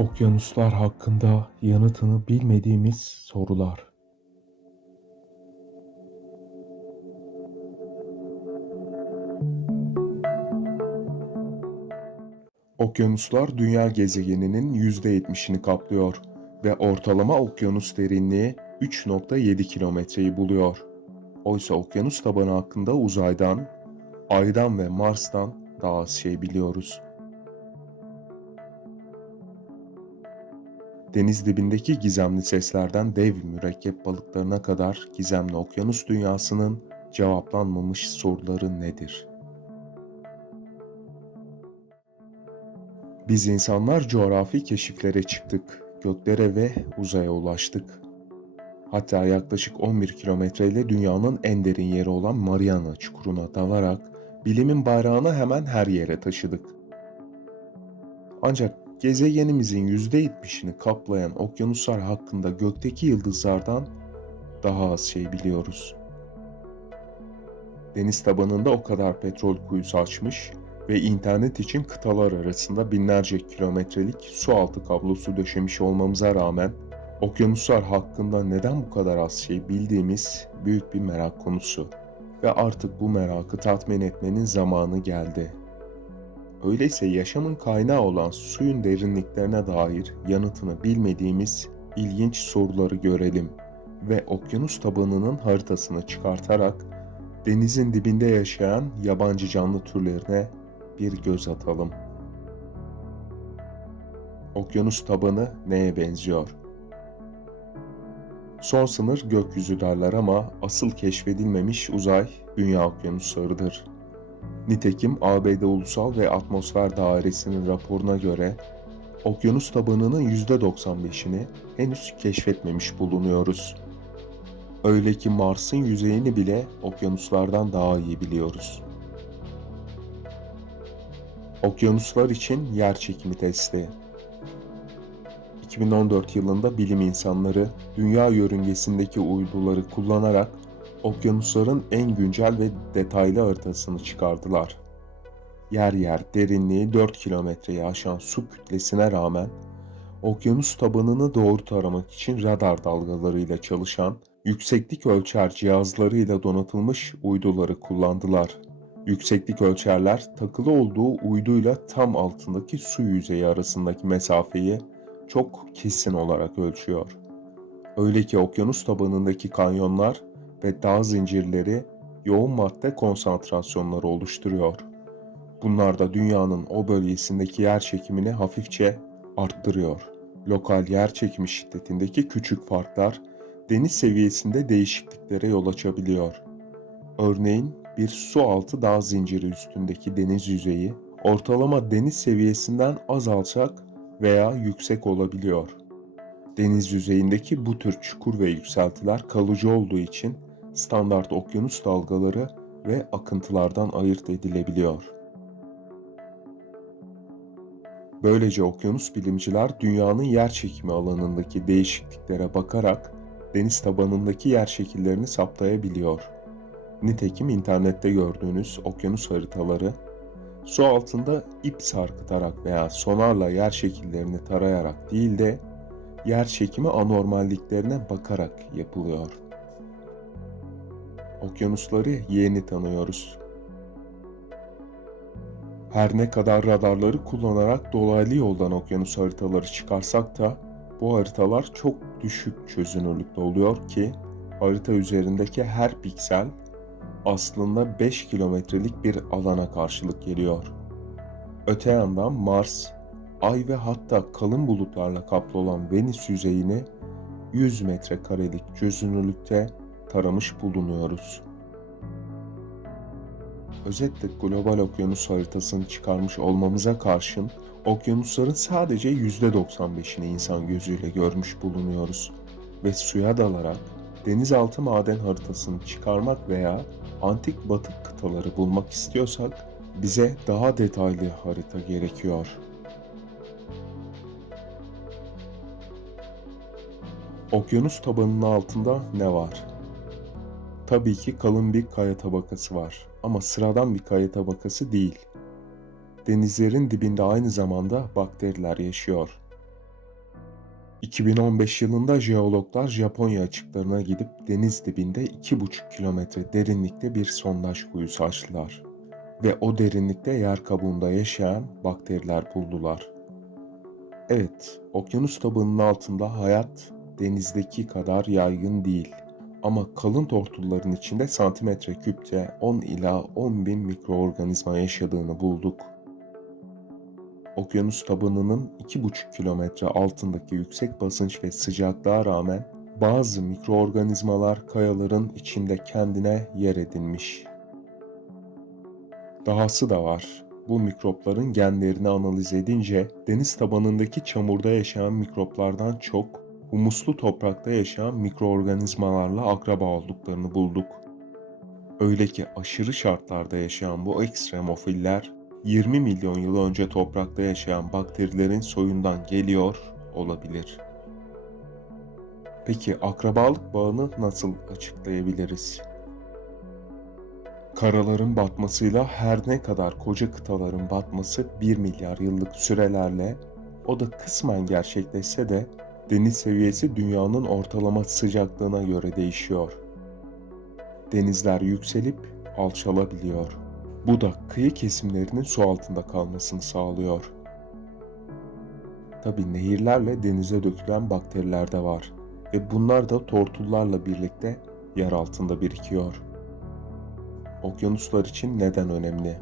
Okyanuslar hakkında yanıtını bilmediğimiz sorular. Okyanuslar dünya gezegeninin %70'ini kaplıyor ve ortalama okyanus derinliği 3,7 kilometreyi buluyor. Oysa okyanus tabanı hakkında uzaydan, Ay'dan ve Mars'tan daha az şey biliyoruz. Deniz dibindeki gizemli seslerden dev mürekkep balıklarına kadar gizemli okyanus dünyasının cevaplanmamış soruları nedir? Biz insanlar coğrafi keşiflere çıktık, göklere ve uzaya ulaştık. Hatta yaklaşık 11 kilometreyle dünyanın en derin yeri olan Mariana Çukuru'na dalarak bilimin bayrağını hemen her yere taşıdık. Ancak gezegenimizin %70'ini kaplayan okyanuslar hakkında gökteki yıldızlardan daha az şey biliyoruz. Deniz tabanında o kadar petrol kuyusu açmış ve internet için kıtalar arasında binlerce kilometrelik su altı kablosu döşemiş olmamıza rağmen okyanuslar hakkında neden bu kadar az şey bildiğimiz büyük bir merak konusu ve artık bu merakı tatmin etmenin zamanı geldi. Öyleyse yaşamın kaynağı olan suyun derinliklerine dair yanıtını bilmediğimiz ilginç soruları görelim ve okyanus tabanının haritasını çıkartarak denizin dibinde yaşayan yabancı canlı türlerine bir göz atalım. Okyanus tabanı neye benziyor? Son sınır gökyüzü derler ama asıl keşfedilmemiş uzay dünya okyanuslarıdır. Nitekim ABD Ulusal ve Atmosfer Dairesi'nin raporuna göre okyanus tabanının %95'ini henüz keşfetmemiş bulunuyoruz. Öyle ki Mars'ın yüzeyini bile okyanuslardan daha iyi biliyoruz. Okyanuslar için yerçekimi testi. 2014 yılında bilim insanları dünya yörüngesindeki uyduları kullanarak okyanusların en güncel ve detaylı haritasını çıkardılar. Yer yer derinliği 4 kilometreyi aşan su kütlesine rağmen okyanus tabanını doğru taramak için radar dalgalarıyla çalışan yükseklik ölçer cihazlarıyla donatılmış uyduları kullandılar. Yükseklik ölçerler takılı olduğu uyduyla tam altındaki su yüzeyi arasındaki mesafeyi çok kesin olarak ölçüyor. Öyle ki okyanus tabanındaki kanyonlar ve dağ zincirleri yoğun madde konsantrasyonları oluşturuyor. Bunlar da dünyanın o bölgesindeki yer çekimini hafifçe arttırıyor. Lokal yer çekimi şiddetindeki küçük farklar deniz seviyesinde değişikliklere yol açabiliyor. Örneğin bir su altı dağ zinciri üstündeki deniz yüzeyi ortalama deniz seviyesinden az alçak veya yüksek olabiliyor. Deniz yüzeyindeki bu tür çukur ve yükseltiler kalıcı olduğu için standart okyanus dalgaları ve akıntılardan ayırt edilebiliyor. Böylece okyanus bilimciler dünyanın yerçekimi alanındaki değişikliklere bakarak deniz tabanındaki yer şekillerini saptayabiliyor. Nitekim internette gördüğünüz okyanus haritaları su altında ip sarkıtarak veya sonarla yer şekillerini tarayarak değil de yer çekimi anormalliklerine bakarak yapılıyor. Okyanusları yeni tanıyoruz. Her ne kadar radarları kullanarak dolaylı yoldan okyanus haritaları çıkarsak da bu haritalar çok düşük çözünürlükte oluyor ki harita üzerindeki her piksel aslında 5 kilometrelik bir alana karşılık geliyor. Öte yandan Mars, Ay ve hatta kalın bulutlarla kaplı olan Venüs yüzeyini 100 metrekarelik çözünürlükte taramış bulunuyoruz. Özetle global okyanus haritasını çıkarmış olmamıza karşın okyanusların sadece %95'ini insan gözüyle görmüş bulunuyoruz ve suya dalarak denizaltı maden haritasını çıkarmak veya antik batık kıtaları bulmak istiyorsak bize daha detaylı harita gerekiyor. Okyanus tabanının altında ne var? Tabii ki kalın bir kaya tabakası var ama sıradan bir kaya tabakası değil. Denizlerin dibinde aynı zamanda bakteriler yaşıyor. 2015 yılında jeologlar Japonya açıklarına gidip deniz dibinde 2,5 kilometre derinlikte bir sondaj kuyusu açtılar ve o derinlikte yer kabuğunda yaşayan bakteriler buldular. Evet, okyanus tabanının altında hayat denizdeki kadar yaygın değil. Ama kalın tortulların içinde santimetre küpte 10 ila 10 bin mikroorganizma yaşadığını bulduk. Okyanus tabanının 2,5 kilometre altındaki yüksek basınç ve sıcaklığa rağmen bazı mikroorganizmalar kayaların içinde kendine yer edinmiş. Dahası da var. Bu mikropların genlerini analiz edince deniz tabanındaki çamurda yaşayan mikroplardan çok humuslu toprakta yaşayan mikroorganizmalarla akraba olduklarını bulduk. Öyle ki aşırı şartlarda yaşayan bu ekstremofiller 20 milyon yıl önce toprakta yaşayan bakterilerin soyundan geliyor olabilir. Peki akrabalık bağını nasıl açıklayabiliriz? Karaların batmasıyla her ne kadar koca kıtaların batması 1 milyar yıllık sürelerle o da kısmen gerçekleşse de deniz seviyesi dünyanın ortalama sıcaklığına göre değişiyor. Denizler yükselip alçalabiliyor. Bu da kıyı kesimlerinin su altında kalmasını sağlıyor. Tabi nehirlerle denize dökülen bakteriler de var ve bunlar da tortullarla birlikte yer altında birikiyor. Okyanuslar için neden önemli?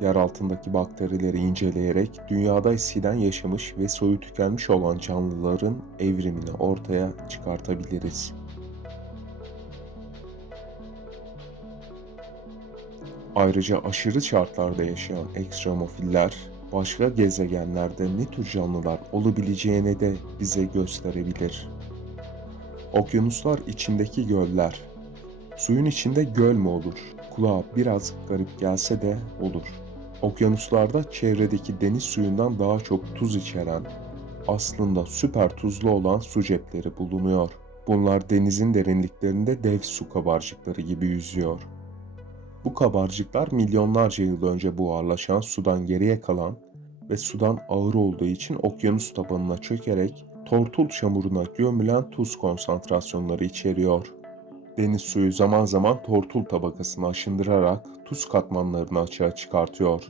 Yer altındaki bakterileri inceleyerek dünyada eskiden yaşamış ve soyu tükenmiş olan canlıların evrimini ortaya çıkartabiliriz. Ayrıca aşırı şartlarda yaşayan ekstremofiller başka gezegenlerde ne tür canlılar olabileceğini de bize gösterebilir. Okyanuslar içindeki göller. Suyun içinde göl mü olur? Kulağa biraz garip gelse de olur. Okyanuslarda çevredeki deniz suyundan daha çok tuz içeren, aslında süper tuzlu olan su cepleri bulunuyor. Bunlar denizin derinliklerinde dev su kabarcıkları gibi yüzüyor. Bu kabarcıklar milyonlarca yıl önce buharlaşan sudan geriye kalan ve sudan ağır olduğu için okyanus tabanına çökerek tortul çamuruna gömülen tuz konsantrasyonları içeriyor. Deniz suyu zaman zaman tortul tabakasını aşındırarak tuz katmanlarını açığa çıkartıyor.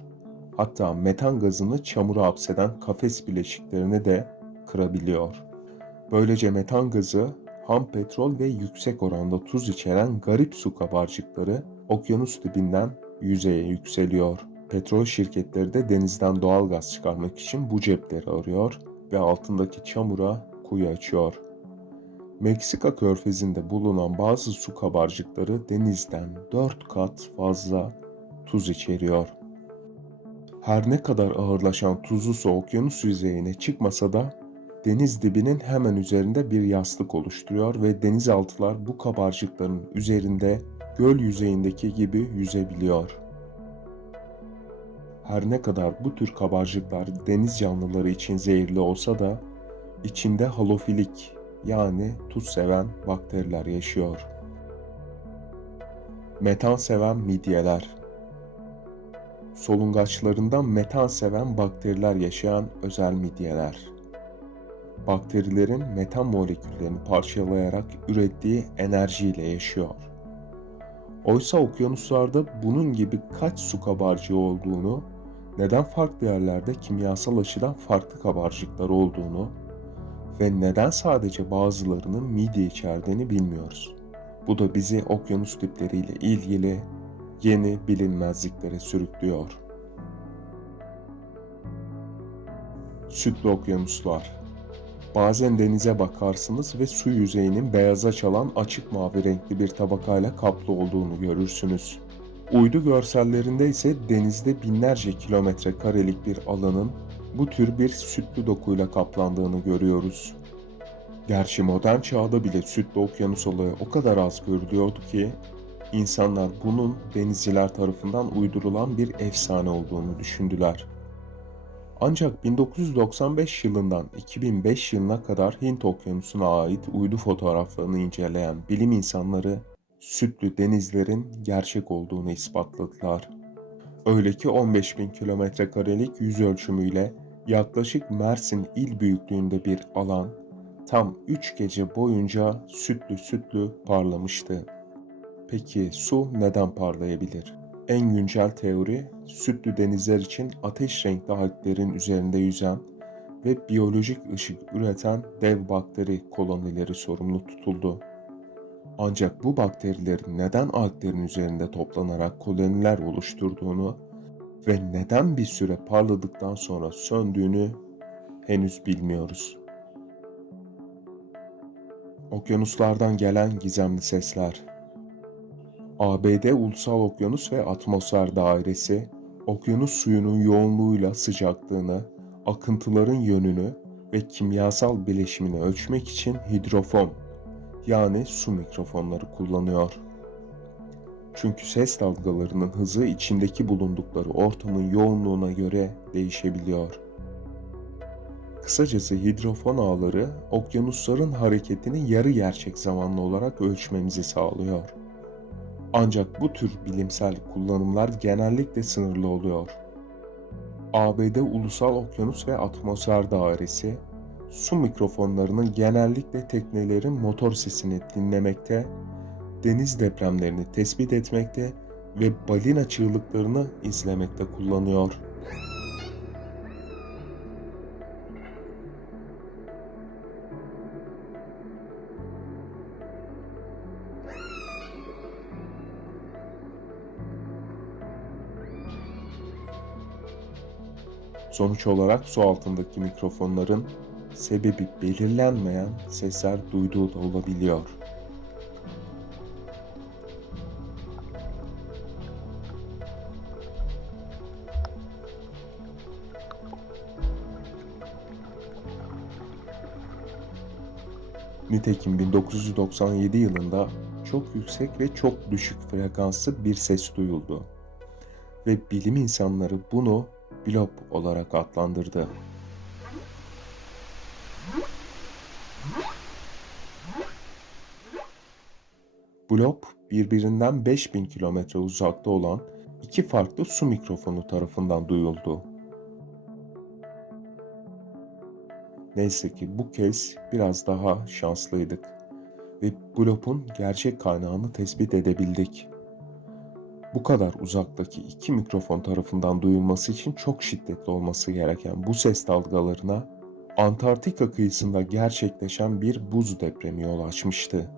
Hatta metan gazını çamura hapseden kafes bileşiklerini de kırabiliyor. Böylece metan gazı, ham petrol ve yüksek oranda tuz içeren garip su kabarcıkları okyanus dibinden yüzeye yükseliyor. Petrol şirketleri de denizden doğal gaz çıkarmak için bu cepleri arıyor ve altındaki çamura kuyu açıyor. Meksika körfezinde bulunan bazı su kabarcıkları denizden 4 kat fazla tuz içeriyor. Her ne kadar ağırlaşan tuzlu su okyanus yüzeyine çıkmasa da deniz dibinin hemen üzerinde bir yastık oluşturuyor ve denizaltılar bu kabarcıkların üzerinde göl yüzeyindeki gibi yüzebiliyor. Her ne kadar bu tür kabarcıklar deniz canlıları için zehirli olsa da içinde halofilik yani tuz seven bakteriler yaşıyor. Metan seven midyeler. Solungaçlarında metan seven bakteriler yaşayan özel midyeler. Bakterilerin metan moleküllerini parçalayarak ürettiği enerjiyle yaşıyor. Oysa okyanuslarda bunun gibi kaç su kabarcığı olduğunu, neden farklı yerlerde kimyasal açıdan farklı kabarcıklar olduğunu ve neden sadece bazılarının midye içerdiğini bilmiyoruz. Bu da bizi okyanus tipleriyle ilgili yeni bilinmezliklere sürüklüyor. Sütlü okyanuslar. Bazen denize bakarsınız ve su yüzeyinin beyaza çalan açık mavi renkli bir tabakayla kaplı olduğunu görürsünüz. Uydu görsellerinde ise denizde binlerce kilometre karelik bir alanın bu tür bir sütlü dokuyla kaplandığını görüyoruz. Gerçi modern çağda bile sütlü okyanus olayı o kadar az görülüyordu ki insanlar bunun denizciler tarafından uydurulan bir efsane olduğunu düşündüler. Ancak 1995 yılından 2005 yılına kadar Hint Okyanusu'na ait uydu fotoğraflarını inceleyen bilim insanları sütlü denizlerin gerçek olduğunu ispatladılar. Öyle ki 15.000 kilometre karelik yüz ölçümüyle Yaklaşık Mersin il büyüklüğünde bir alan tam 3 gece boyunca sütlü sütlü parlamıştı. Peki su neden parlayabilir? En güncel teori, sütlü denizler için ateş renkli alglerin üzerinde yüzen ve biyolojik ışık üreten dev bakteri kolonileri sorumlu tutuldu. Ancak bu bakterilerin neden alglerin üzerinde toplanarak koloniler oluşturduğunu ve neden bir süre parladıktan sonra söndüğünü henüz bilmiyoruz. Okyanuslardan gelen gizemli sesler. ABD Ulusal Okyanus ve Atmosfer Dairesi, okyanus suyunun yoğunluğuyla sıcaklığını, akıntıların yönünü ve kimyasal bileşimini ölçmek için hidrofon, yani su mikrofonları kullanıyor. Çünkü ses dalgalarının hızı içindeki bulundukları ortamın yoğunluğuna göre değişebiliyor. Kısacası hidrofon ağları okyanusların hareketini yarı gerçek zamanlı olarak ölçmemizi sağlıyor. Ancak bu tür bilimsel kullanımlar genellikle sınırlı oluyor. ABD Ulusal Okyanus ve Atmosfer Dairesi, su mikrofonlarının genellikle teknelerin motor sesini dinlemekte, deniz depremlerini tespit etmekte ve balina çığlıklarını izlemekte kullanıyor. Sonuç olarak su altındaki mikrofonların sebebi belirlenmeyen sesler duyduğu da olabiliyor. Nitekim 1997 yılında çok yüksek ve çok düşük frekanslı bir ses duyuldu ve bilim insanları bunu blop olarak adlandırdı. Blop, birbirinden 5000 kilometre uzakta olan iki farklı su mikrofonu tarafından duyuldu. Neyse ki bu kez biraz daha şanslıydık ve blop'un gerçek kaynağını tespit edebildik. Bu kadar uzaktaki iki mikrofon tarafından duyulması için çok şiddetli olması gereken bu ses dalgalarına Antarktika kıyısında gerçekleşen bir buz depremi yol açmıştı.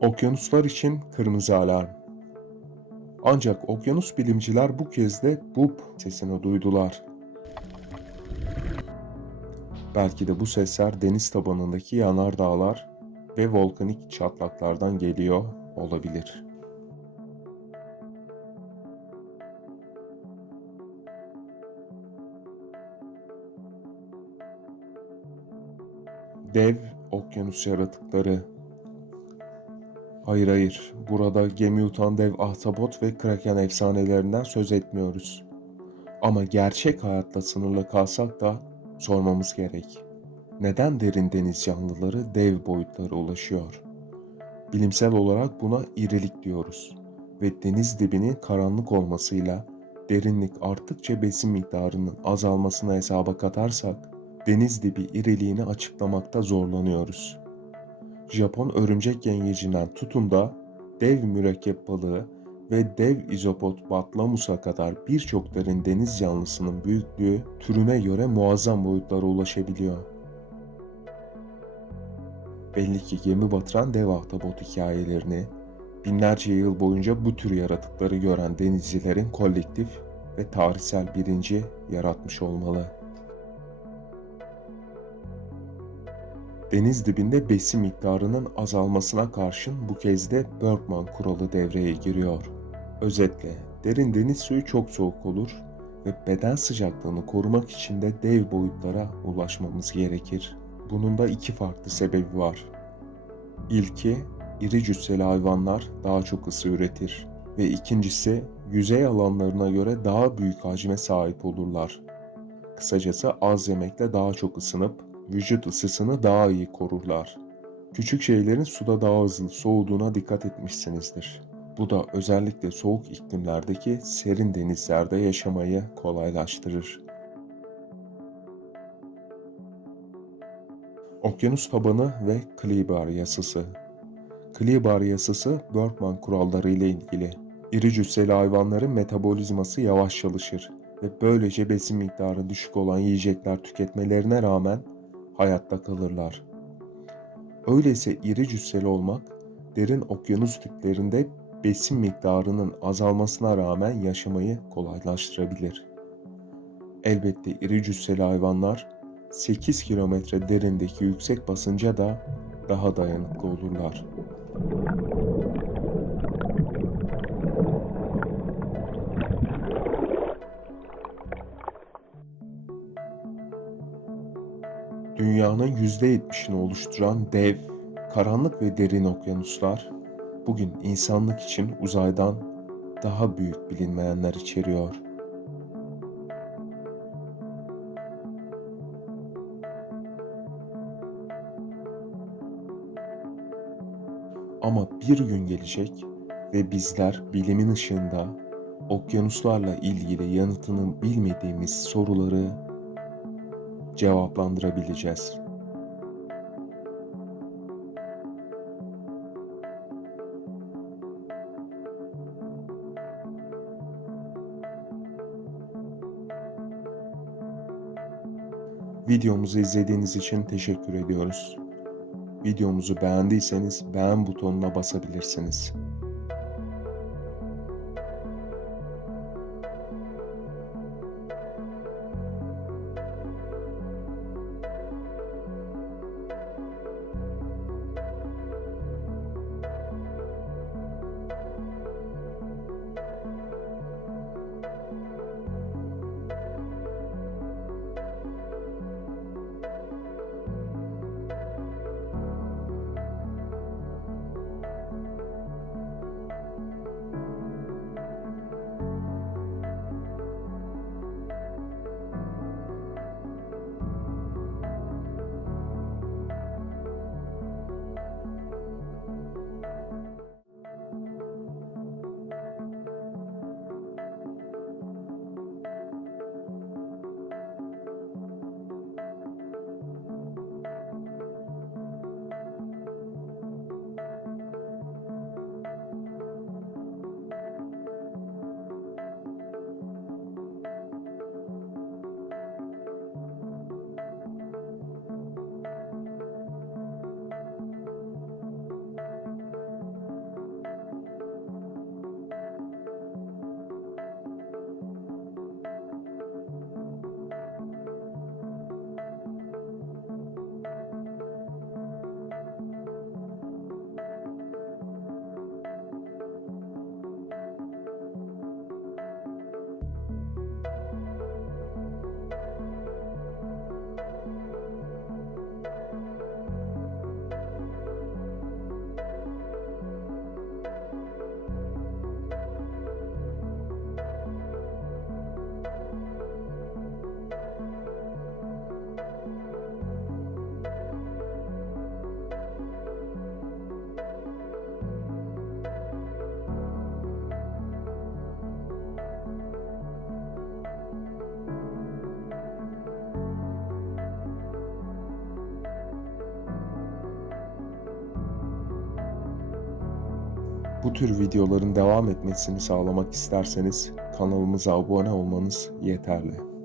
Okyanuslar için kırmızı alarm. Ancak okyanus bilimciler bu kez de bup sesini duydular. Belki de bu sesler deniz tabanındaki yanardağlar ve volkanik çatlaklardan geliyor olabilir. Dev okyanus yaratıkları. Hayır, burada gemi yutan dev ahtapot ve kraken efsanelerinden söz etmiyoruz. Ama gerçek hayatla sınırlı kalsak da sormamız gerek. Neden derin deniz canlıları dev boyutlara ulaşıyor? Bilimsel olarak buna irilik diyoruz ve deniz dibinin karanlık olmasıyla derinlik arttıkça besin miktarının azalmasına hesaba katarsak deniz dibi iriliğini açıklamakta zorlanıyoruz. Japon örümcek yengecinden tutun da dev mürekkep balığı ve dev izopod batlamusa kadar birçok derin deniz canlısının büyüklüğü türüne göre muazzam boyutlara ulaşabiliyor. Belli ki gemi batıran dev ahtapot hikayelerini binlerce yıl boyunca bu tür yaratıkları gören denizcilerin kolektif ve tarihsel bilinci yaratmış olmalı. Deniz dibinde besin miktarının azalmasına karşın bu kez de Bergman kuralı devreye giriyor. Özetle, derin deniz suyu çok soğuk olur ve beden sıcaklığını korumak için de dev boyutlara ulaşmamız gerekir. Bunun da iki farklı sebebi var. İlki, iri cüsseli hayvanlar daha çok ısı üretir ve ikincisi, yüzey alanlarına göre daha büyük hacme sahip olurlar. Kısacası az yemekle daha çok ısınıp vücut ısısını daha iyi korurlar. Küçük şeylerin suda daha hızlı soğuduğuna dikkat etmişsinizdir. Bu da özellikle soğuk iklimlerdeki serin denizlerde yaşamayı kolaylaştırır. Okyanus tabanı ve Kleber yasası. Kleber yasası Bergman kuralları ile ilgili. İri cüsseli hayvanların metabolizması yavaş çalışır ve böylece besin miktarı düşük olan yiyecekler tüketmelerine rağmen hayatta kalırlar. Öyleyse iri cüsseli olmak, derin okyanus diplerinde besin miktarının azalmasına rağmen yaşamayı kolaylaştırabilir. Elbette iri cüsseli hayvanlar 8 kilometre derindeki yüksek basınca da daha dayanıklı olurlar. Dünyanın %70'ini oluşturan dev, karanlık ve derin okyanuslar, bugün insanlık için uzaydan daha büyük bilinmeyenler içeriyor. Ama bir gün gelecek ve bizler bilimin ışığında okyanuslarla ilgili yanıtını bilmediğimiz soruları cevaplandırabileceğiz. Videomuzu izlediğiniz için teşekkür ediyoruz. Videomuzu beğendiyseniz beğen butonuna basabilirsiniz. Bu tür videoların devam etmesini sağlamak isterseniz kanalımıza abone olmanız yeterli.